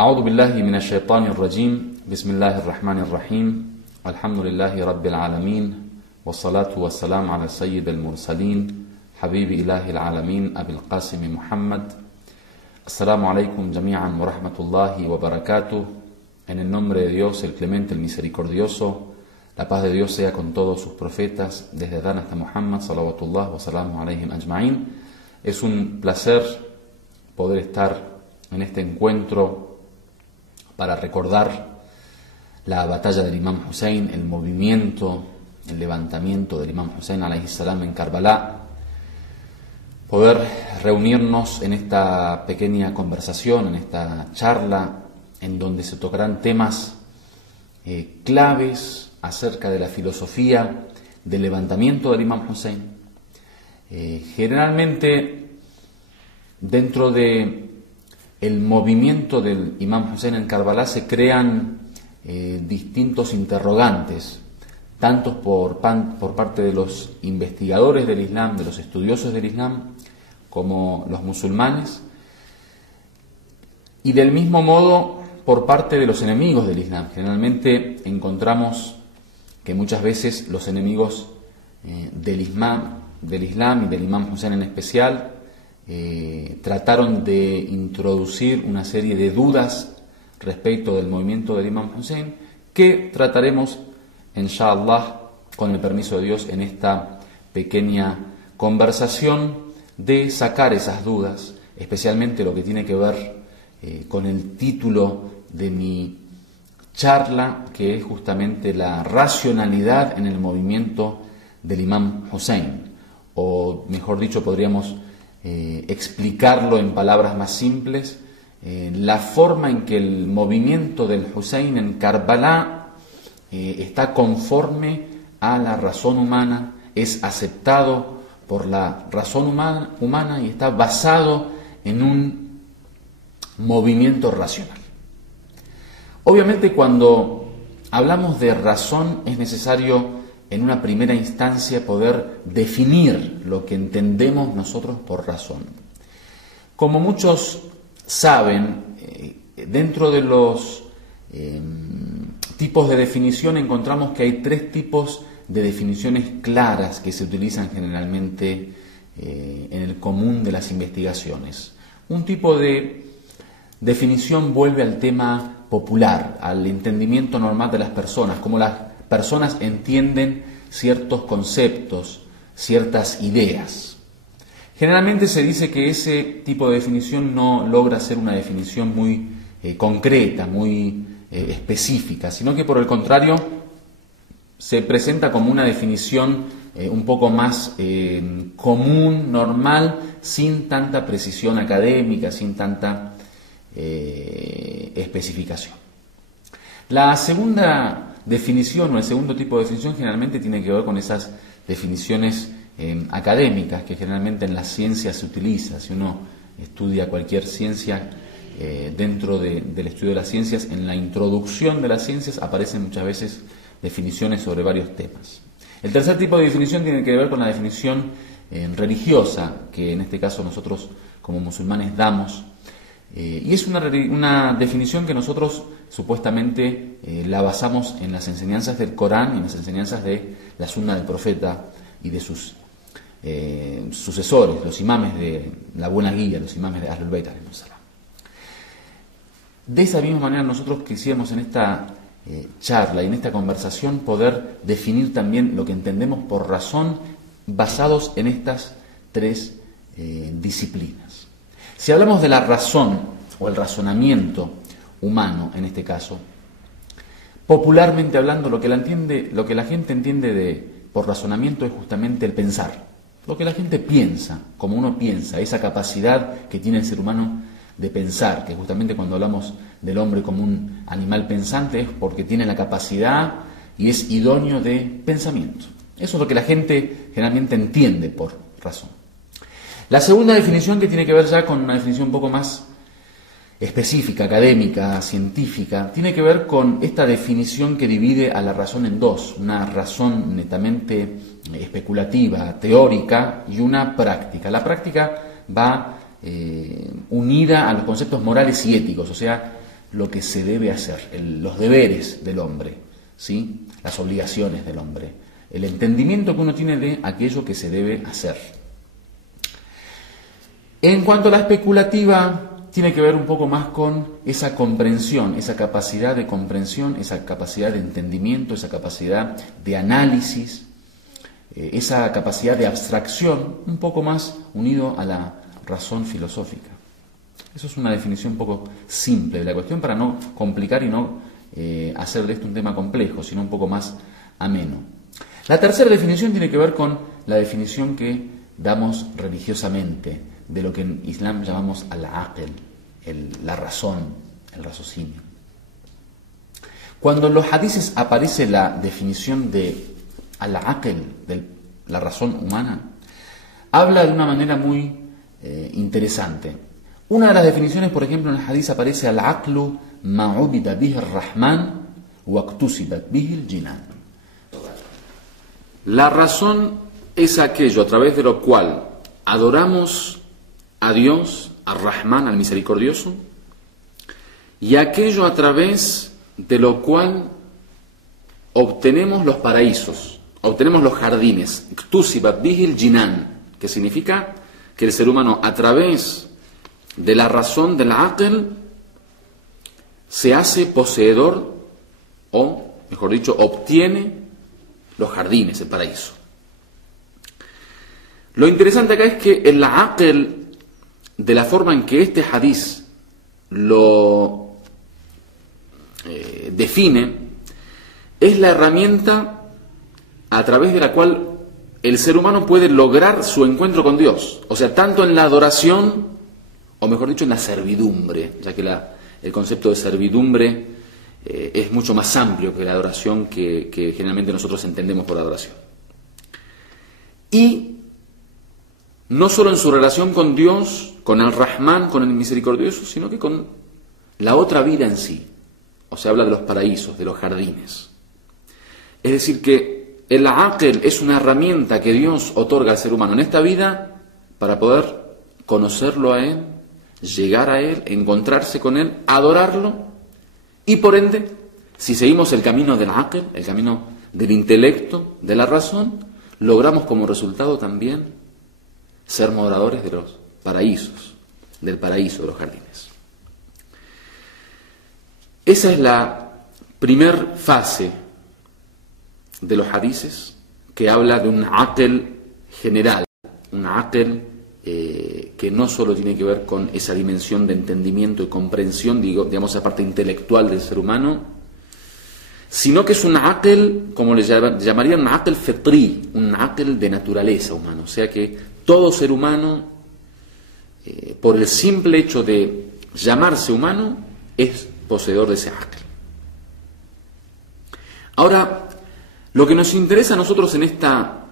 أعوذ بالله من الشيطان الرجيم بسم الله الرحمن الرحيم الحمد لله رب العالمين والصلاة والسلام على سيد المرسلين حبيب إله العالمين أبي القاسم محمد. Assalamu alaikum jami'an wa rahmatullahi wa barakatuh. En el nombre de Dios, el clemente, el misericordioso, la paz de Dios sea con todos sus profetas, desde Adán hasta Muhammad, salawatullah wa salamu alaihim ajma'in. Es un placer poder estar en este encuentro para recordar la batalla del Imam Hussein, el movimiento, el levantamiento del Imam Hussein alayhi salam en Karbala. Poder reunirnos en esta pequeña conversación, en esta charla, en donde se tocarán temas claves acerca de la filosofía del levantamiento del Imam Hussein. Generalmente, dentro de el movimiento del Imam Hussein en Karbala se crean distintos interrogantes, tanto por parte de los investigadores del Islam, de los estudiosos del Islam, como los musulmanes, y del mismo modo por parte de los enemigos del Islam. Generalmente encontramos que muchas veces los enemigos del Islam y del Imam Hussein en especial trataron de introducir una serie de dudas respecto del movimiento del Imam Hussein, que trataremos, inshallah, con el permiso de Dios, en esta pequeña conversación, de sacar esas dudas, especialmente lo que tiene que ver con el título de mi charla, que es justamente la racionalidad en el movimiento del Imam Hussein, o mejor dicho, podríamos explicarlo en palabras más simples, la forma en que el movimiento del Hussein en Karbala está conforme a la razón humana, es aceptado por la razón humana y está basado en un movimiento racional. Obviamente, cuando hablamos de razón, es necesario en una primera instancia poder definir lo que entendemos nosotros por razón. Como muchos saben, dentro de los tipos de definición encontramos que hay tres tipos de definiciones claras que se utilizan generalmente en el común de las investigaciones. Un tipo de definición vuelve al tema popular, al entendimiento normal de las personas, como las personas entienden ciertos conceptos, ciertas ideas. Generalmente se dice que ese tipo de definición no logra ser una definición muy concreta, muy específica, sino que por el contrario se presenta como una definición un poco más común, normal, sin tanta precisión académica, sin tanta especificación. La segunda definición, o el segundo tipo de definición, generalmente tiene que ver con esas definiciones académicas que generalmente en las ciencias se utiliza. Si uno estudia cualquier ciencia, dentro del estudio de las ciencias, en la introducción de las ciencias aparecen muchas veces definiciones sobre varios temas. El tercer tipo de definición tiene que ver con la definición religiosa, que en este caso nosotros como musulmanes damos, y es una definición que nosotros supuestamente la basamos en las enseñanzas del Corán y en las enseñanzas de la Sunna del Profeta y de sus sucesores, los imames de la buena guía, los imames de Ahlul Bayt alayhimus salam. De esa misma manera nosotros quisiéramos en esta charla y en esta conversación poder definir también lo que entendemos por razón, basados en estas tres disciplinas. Si hablamos de la razón o el razonamiento humano, en este caso, popularmente hablando, lo que la gente entiende por razonamiento es justamente el pensar. Lo que la gente piensa, como uno piensa, esa capacidad que tiene el ser humano de pensar, que justamente cuando hablamos del hombre como un animal pensante es porque tiene la capacidad y es idóneo de pensamiento. Eso es lo que la gente generalmente entiende por razón. La segunda definición, que tiene que ver ya con una definición un poco más específica, académica, científica, tiene que ver con esta definición que divide a la razón en dos: una razón netamente especulativa, teórica, y una práctica. La práctica va unida a los conceptos morales y éticos, o sea, lo que se debe hacer, los deberes del hombre, ¿sí? Las obligaciones del hombre, el entendimiento que uno tiene de aquello que se debe hacer. En cuanto a la especulativa, tiene que ver un poco más con esa comprensión, esa capacidad de comprensión, esa capacidad de entendimiento, esa capacidad de análisis, esa capacidad de abstracción, un poco más unido a la razón filosófica. Eso es una definición un poco simple de la cuestión para no complicar y no hacer de esto un tema complejo, sino un poco más ameno. La tercera definición tiene que ver con la definición que damos religiosamente de lo que en Islam llamamos al-aql, la razón, el raciocinio. Cuando en los hadices aparece la definición de al-aql, de la razón humana, habla de una manera muy interesante. Una de las definiciones, por ejemplo, en el hadith aparece al-aqlu ma'ubida bihi ar-rahman wa iktusibat bihi al-jinan. La razón es aquello a través de lo cual adoramos a Dios, ar-Rahman, al misericordioso, y aquello a través de lo cual obtenemos los paraísos, obtenemos los jardines, iktusibat bihi al-jinan, que significa que el ser humano a través de la razón del aql se hace poseedor, o mejor dicho, obtiene los jardines, el paraíso. Lo interesante acá es que el aql, de la forma en que este hadiz lo define, es la herramienta a través de la cual el ser humano puede lograr su encuentro con Dios. O sea, tanto en la adoración, o mejor dicho, en la servidumbre, ya que el concepto de servidumbre es mucho más amplio que la adoración que generalmente nosotros entendemos por adoración. Y no solo en su relación con Dios, con el Rahman, con el misericordioso, sino que con la otra vida en sí. O sea, habla de los paraísos, de los jardines. Es decir, que el aql es una herramienta que Dios otorga al ser humano en esta vida para poder conocerlo a Él, llegar a Él, encontrarse con Él, adorarlo, y por ende, si seguimos el camino del aql, el camino del intelecto, de la razón, logramos como resultado también ser moradores de los paraísos, del paraíso, de los jardines. Esa es la primer fase de los hadices, que habla de un aql general, un aql que no solo tiene que ver con esa dimensión de entendimiento y comprensión, digamos, esa parte intelectual del ser humano, sino que es un aql, como le llamarían, un aql fitri, un aql de naturaleza humana. O sea que todo ser humano, por el simple hecho de llamarse humano, es poseedor de ese aql. Ahora, lo que nos interesa a nosotros en esta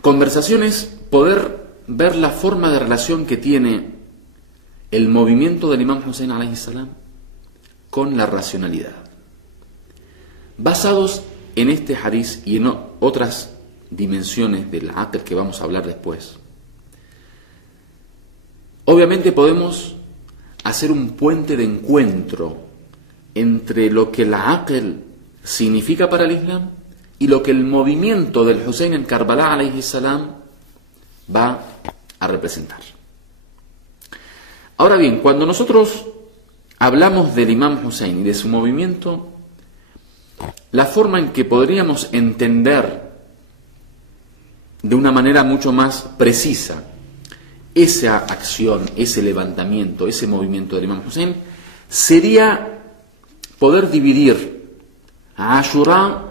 conversación es poder ver la forma de relación que tiene el movimiento del Imam Hussein alayhi salam con la racionalidad. Basados en este hadiz y en otras dimensiones del aql que vamos a hablar después, obviamente podemos hacer un puente de encuentro entre lo que el aql significa para el Islam y lo que el movimiento del Hussein en Karbala alayhi salam va a representar. Ahora bien, cuando nosotros hablamos del Imam Hussein y de su movimiento, la forma en que podríamos entender de una manera mucho más precisa esa acción, ese levantamiento, ese movimiento del Imam Hussein, sería poder dividir Ashura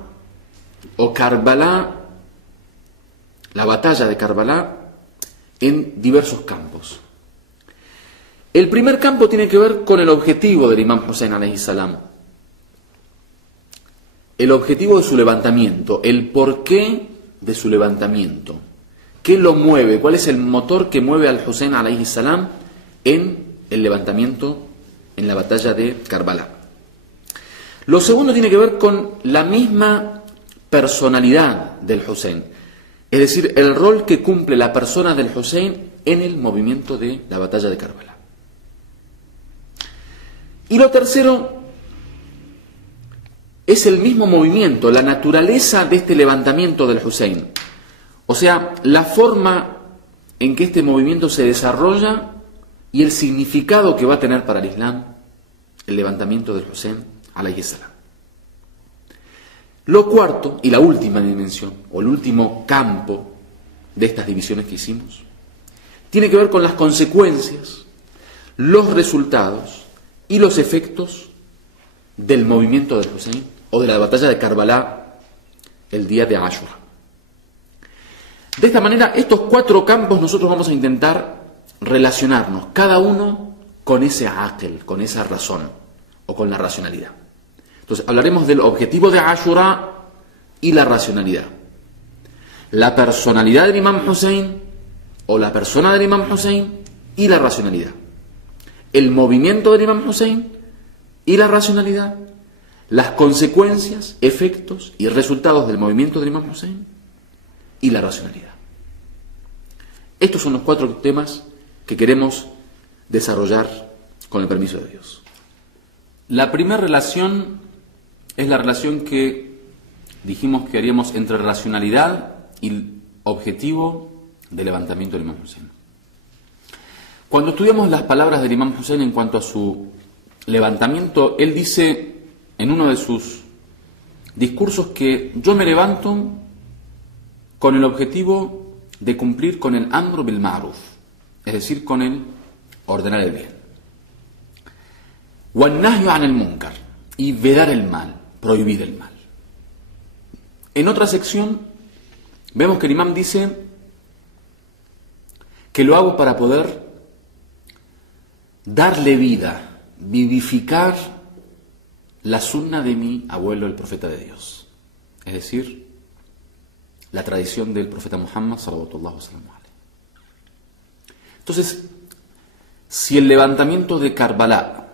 o Karbala, la batalla de Karbala, en diversos campos. El primer campo tiene que ver con el objetivo del Imam Hussein alayhi salam, el objetivo de su levantamiento, el porqué de su levantamiento. ¿Qué lo mueve? ¿Cuál es el motor que mueve al Hussein alayhi salam en el levantamiento en la batalla de Karbala? Lo segundo tiene que ver con la misma personalidad del Hussein, es decir, el rol que cumple la persona del Hussein en el movimiento de la batalla de Karbala. Y lo tercero es el mismo movimiento, la naturaleza de este levantamiento del Hussein. O sea, la forma en que este movimiento se desarrolla y el significado que va a tener para el Islam el levantamiento del Hussein alayhi salam. Lo cuarto y la última dimensión, o el último campo de estas divisiones que hicimos, tiene que ver con las consecuencias, los resultados y los efectos del movimiento del Hussein o de la batalla de Karbala el día de Ashura. De esta manera, estos 4 campos nosotros vamos a intentar relacionarnos, cada uno con ese aql, con esa razón o con la racionalidad. Entonces, hablaremos del objetivo de Ashura y la racionalidad. La personalidad del Imam Hussein o la persona del Imam Hussein y la racionalidad. El movimiento del Imam Hussein y la racionalidad. Las consecuencias, efectos y resultados del movimiento del Imam Hussein y la racionalidad. Estos son los 4 temas que queremos desarrollar con el permiso de Dios. La primera relación es la relación que dijimos que haríamos entre racionalidad y objetivo del levantamiento del Imam Hussein. Cuando estudiamos las palabras del Imam Hussein en cuanto a su levantamiento, él dice en uno de sus discursos que yo me levanto con el objetivo de cumplir con el amru bil ma'ruf, es decir, con el ordenar el bien. Wan nahyu anil munkar, y vedar el mal, prohibir el mal. En otra sección vemos que el imam dice que lo hago para poder darle vida, vivificar la sunna de mi abuelo, el profeta de Dios. Es decir, la tradición del profeta Muhammad sallallahu alaihi wasallam. Entonces, si el levantamiento de Karbala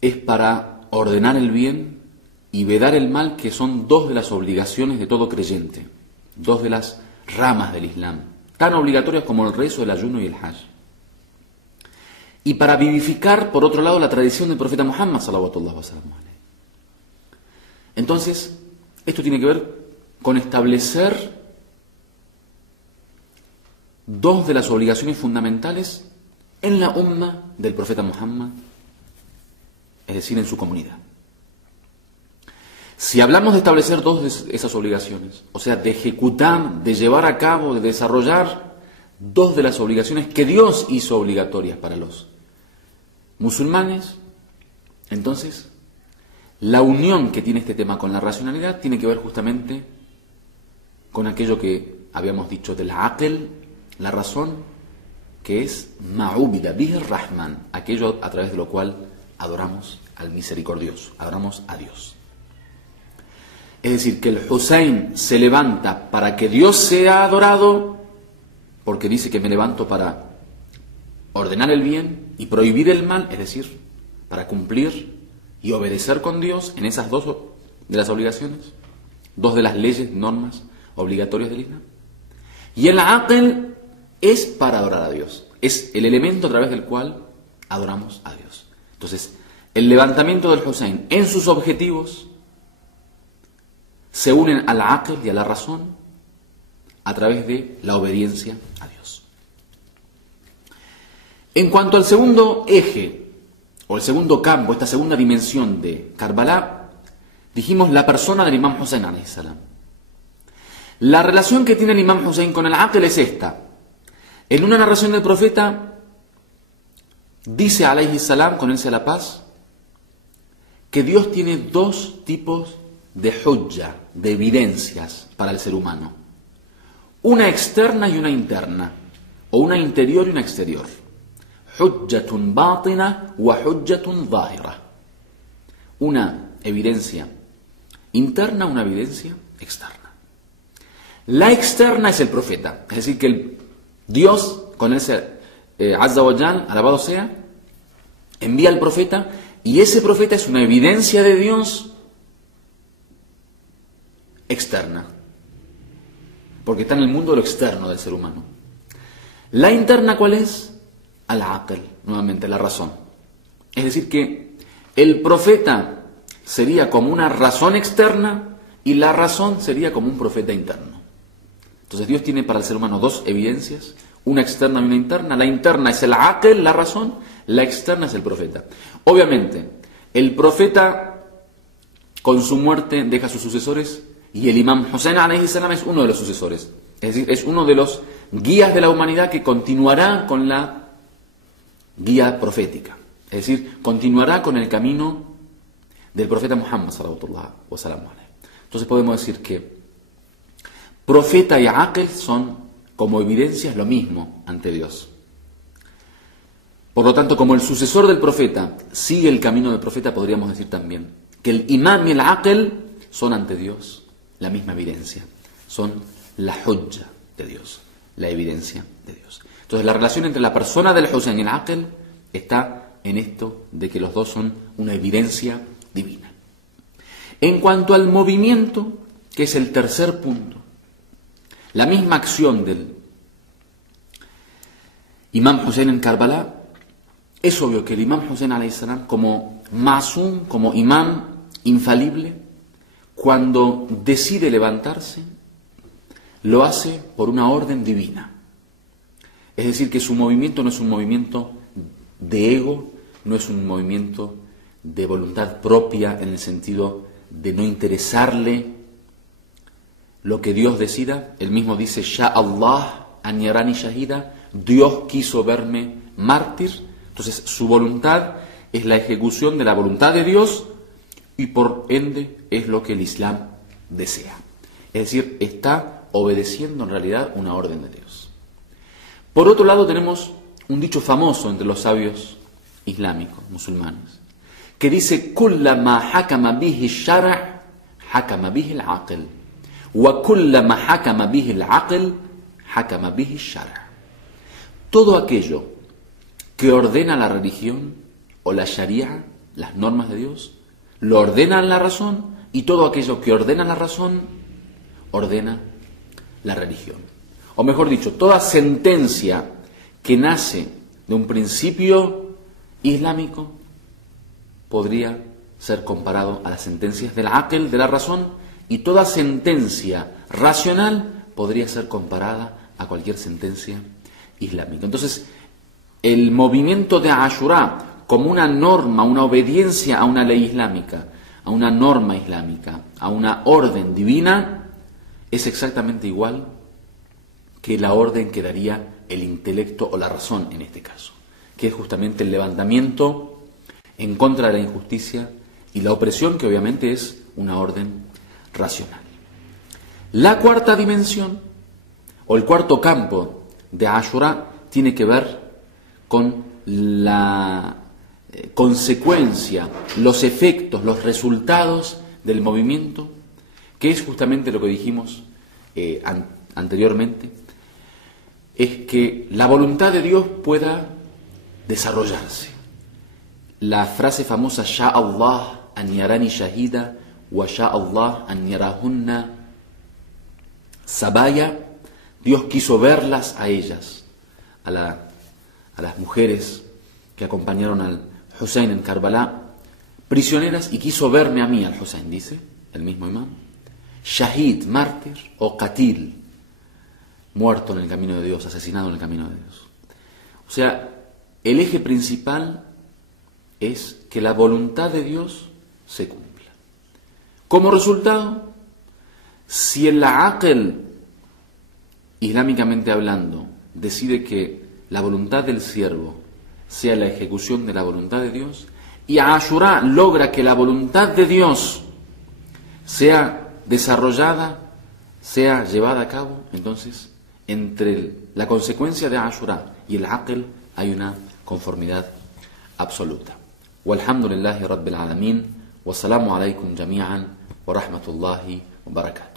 es para ordenar el bien y vedar el mal, que son 2 de las obligaciones de todo creyente, 2 de las ramas del Islam, tan obligatorias como el rezo, el ayuno y el hajj. Y para vivificar, por otro lado, la tradición del profeta Muhammad sallallahu alaihi wasallam. Entonces, esto tiene que ver con establecer 2 de las obligaciones fundamentales en la umma del profeta Muhammad, es decir, en su comunidad. Si hablamos de establecer 2 de esas obligaciones, o sea, de ejecutar, de llevar a cabo, de desarrollar 2 de las obligaciones que Dios hizo obligatorias para los musulmanes, entonces la unión que tiene este tema con la racionalidad tiene que ver justamente con aquello que habíamos dicho del aql, la razón, que es ma'ubida bihi rahman, aquello a través de lo cual adoramos al misericordioso, adoramos a Dios. Es decir, que el Hussein se levanta para que Dios sea adorado, porque dice que me levanto para ordenar el bien y prohibir el mal, es decir, para cumplir y obedecer con Dios en esas 2 de las obligaciones, 2 de las leyes, normas obligatorias del Islam. Y el aql es para adorar a Dios, es el elemento a través del cual adoramos a Dios. Entonces, el levantamiento del Hussein en sus objetivos se unen al aql y a la razón a través de la obediencia a Dios. En cuanto al segundo eje, o el segundo campo, esta segunda dimensión de Karbala, dijimos la persona del Imam Hussein alayhi salam. La relación que tiene el Imam Hussein con el aql es esta. En una narración del profeta, dice alayhi salam, con él sea la paz, que Dios tiene 2 tipos de hujja, de evidencias para el ser humano. Una externa y una interna, o una interior y una exterior. Hujjatun batina wa hujjatun zahira. Una evidencia interna, una evidencia externa. La externa es el profeta, es decir, que el Dios, con ese Azza wa Jal, alabado sea, envía al profeta, y ese profeta es una evidencia de Dios externa, porque está en el mundo de lo externo del ser humano. La interna, ¿cuál es? Al-aql, nuevamente la razón. Es decir, que el profeta sería como una razón externa y la razón sería como un profeta interno. Entonces Dios tiene para el ser humano dos evidencias, una externa y una interna. La interna es el aql, la razón, la externa es el profeta. Obviamente, el profeta con su muerte deja a sus sucesores y el imam Hussein alayhi salam es uno de los sucesores. Es decir, es uno de los guías de la humanidad que continuará con la guía profética. Es decir, continuará con el camino del profeta Muhammad sallallahu wa sallam. Entonces podemos decir que profeta y aql son como evidencias lo mismo ante Dios. Por lo tanto, como el sucesor del profeta sigue el camino del profeta, podríamos decir también que el imam y el aql son ante Dios la misma evidencia. Son la hujja de Dios, la evidencia de Dios. Entonces la relación entre la persona del Hussein y el aql está en esto de que los dos son una evidencia divina. En cuanto al movimiento, que es el tercer punto, la misma acción del imam Hussein en Karbala, es obvio que el imam Hussein alayhi salam, como masum, como imam infalible, cuando decide levantarse, lo hace por una orden divina. Es decir, que su movimiento no es un movimiento de ego, no es un movimiento de voluntad propia en el sentido de no interesarle lo que Dios decida. Él mismo dice, Ya Allah an yarani shahida, Dios quiso verme mártir. Entonces su voluntad es la ejecución de la voluntad de Dios y por ende es lo que el Islam desea. Es decir, está obedeciendo en realidad una orden de Dios. Por otro lado tenemos un dicho famoso entre los sabios islámicos, musulmanes, que dice, Kullama hakama bihi shara' hakama bihi al-aql, wa kullama hakama bihi al-aql hakama bihi shara'. Todo aquello que ordena la religión o la sharia, las normas de Dios, lo ordena la razón, y todo aquello que ordena la razón ordena la religión. O mejor dicho, toda sentencia que nace de un principio islámico podría ser comparado a las sentencias del aql, de la razón, y toda sentencia racional podría ser comparada a cualquier sentencia islámica. Entonces, el movimiento de Ashura como una norma, una obediencia a una ley islámica, a una norma islámica, a una orden divina, es exactamente igual que la orden que daría el intelecto o la razón en este caso, que es justamente el levantamiento en contra de la injusticia y la opresión, que obviamente es una orden racional. La cuarta dimensión, o el cuarto campo de Ashura, tiene que ver con la consecuencia, los efectos, los resultados del movimiento, que es justamente lo que dijimos anteriormente, es que la voluntad de Dios pueda desarrollarse. La frase famosa, Ya Allah an yarani shahida wa ya Allah an yarahunna sabaya, Dios quiso verlas a ellas, a las mujeres que acompañaron al Hussein en Karbala, prisioneras, y quiso verme a mí, al Hussein, dice el mismo imam, shahid, mártir, o qatil, muerto en el camino de Dios, asesinado en el camino de Dios. O sea, el eje principal es que la voluntad de Dios se cumpla. Como resultado, si el aql, islámicamente hablando, decide que la voluntad del siervo sea la ejecución de la voluntad de Dios, y Ashura logra que la voluntad de Dios sea desarrollada, sea llevada a cabo, entonces entre la consecuencia de Ashura y el aql hay una conformidad absoluta. Walhamdulillahi Rabbil Alamin, wassalamu alaikum jami'an wa rahmatullahi wa barakatuh.